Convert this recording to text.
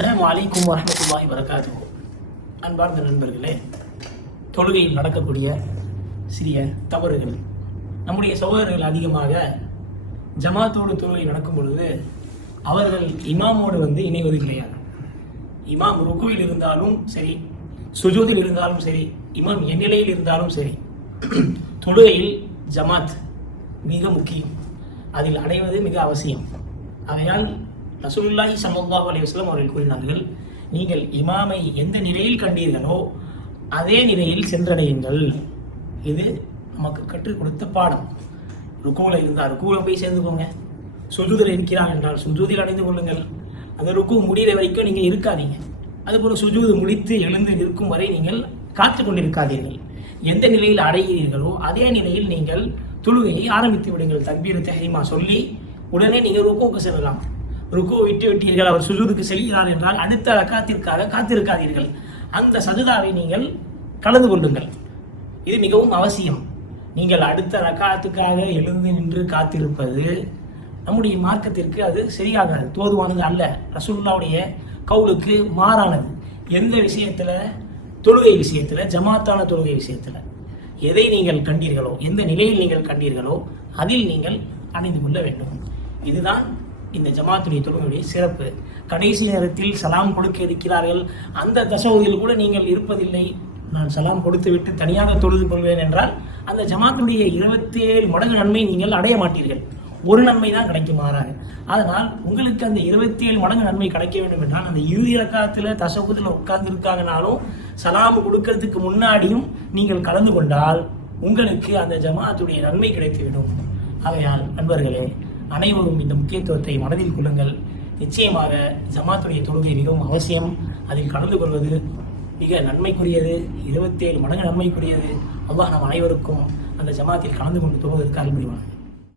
அஸ்லாம் அலைக்கும் வரஹ்மத்துல்லாஹி வரகாத்துஹு அன்பார்ந்த நண்பர்களே தொழுகையில் நடக்கக்கூடிய சிறிய தவறுகள். நம்முடைய சகோதரர்கள் அதிகமாக ஜமாத்தோடு தொழுகை நடக்கும் பொழுது அவர்கள் இமாமோடு வந்து இணைவது கிடையாது. இமாம் ருக்குவில் இருந்தாலும் சரி சுஜூதில் இருந்தாலும் சரி இமாம் எந்நிலையில் இருந்தாலும் சரி தொழுகையில் ஜமாத் மிக முக்கியம். அதில் அடைவது மிக அவசியம். ஆகையால் ரசூலுல்லாஹி சல்லாஹூ அலி வஸல்லம் அவர்கள் கூறினார்கள் நீங்கள் இமாமை எந்த நிலையில் கண்டீர்களோ அதே நிலையில் சென்றடையுங்கள். இது நமக்கு கற்றுக் கொடுத்த பாடம். ருக்குவில் இருந்தால் ருக்குவில் போய் சேர்ந்துக்கோங்க. சுஜூதில் இருக்கிறார் என்றால் சுஜூதில் அடைந்து கொள்ளுங்கள். அந்த ருக்கு முடிகிற வரைக்கும் நீங்கள் இருக்காதீங்க. அதுபோல் சுஜூது முடித்து எழுந்து நிற்கும் வரை நீங்கள் காத்து கொண்டிருக்காதீர்கள். எந்த நிலையில் அடைகிறீர்களோ அதே நிலையில் நீங்கள் தொழுகையை ஆரம்பித்து விடுங்கள். தக்பீர் தஹரிமா சொல்லி உடனே நீங்கள் ருக்குவுக்கு செல்லலாம். ருக்கு விட்டு விட்டீர்கள் அவர் சுஜூதுக்கு செல்கிறார் என்றால் அடுத்த ரக்காத்திற்காக காத்திருக்காதீர்கள். அந்த சதுதாவை நீங்கள் கலந்து கொள்ளுங்கள். இது மிகவும் அவசியம். நீங்கள் அடுத்த ரக்காத்துக்காக எழுந்து நின்று காத்திருப்பது நம்முடைய மார்க்கத்திற்கு அது சரியாகாது. தோதுவானது அல்ல. ரசூல்லாவுடைய கவுலுக்கு மாறானது. எந்த விஷயத்தில்? தொழுகை விஷயத்தில் ஜமாத்தான தொழுகை விஷயத்தில். எதை நீங்கள் கண்டீர்களோ எந்த நிலையில் நீங்கள் கண்டீர்களோ அதில் நீங்கள் அணிந்து கொள்ள வேண்டும். இதுதான் இந்த ஜமாத்துடைய தொழுகையுடைய சிறப்பு. கடைசி நேரத்தில் சலாம் கொடுக்க இருக்கிறார்கள். அந்த தசவுதில் கூட நீங்கள் இருப்பதில்லை. நான் சலாம் கொடுத்து விட்டு தனியாக தொழுது கொள்வேன் என்றால் அந்த ஜமாத்துடைய இருபத்தி ஏழு மடங்கு நன்மை நீங்கள் அடைய மாட்டீர்கள். ஒரு நன்மை தான் கிடைக்கும் மாறாக அதனால் உங்களுக்கு அந்த இருபத்தி ஏழு மடங்கு நன்மை கிடைக்க வேண்டும் என்றால் அந்த இறுதி ரக்காத்தில் தசவுதில் உட்கார்ந்துருக்காங்கனாலும் சலாம் கொடுக்கறதுக்கு முன்னாடியும் நீங்கள் கலந்து கொண்டால் உங்களுக்கு அந்த ஜமாத்துடைய நன்மை கிடைத்துவிடும். ஆகையால் நண்பர்களே அனைவரும் இந்த முக்கியத்துவத்தை மனதில் கொள்ளுங்கள். நிச்சயமாக ஜமாத்துடைய தொழுகை மிகவும் அவசியம். அதில் கலந்து கொள்வது மிக நன்மைக்குரியது. இருபத்தேழு மடங்கு நன்மைக்குரியது. அல்லாஹ் நம் அனைவருக்கும் அந்த ஜமாத்தில் கலந்து கொண்டு தொழுவதற்கு அருள்புரிவாங்க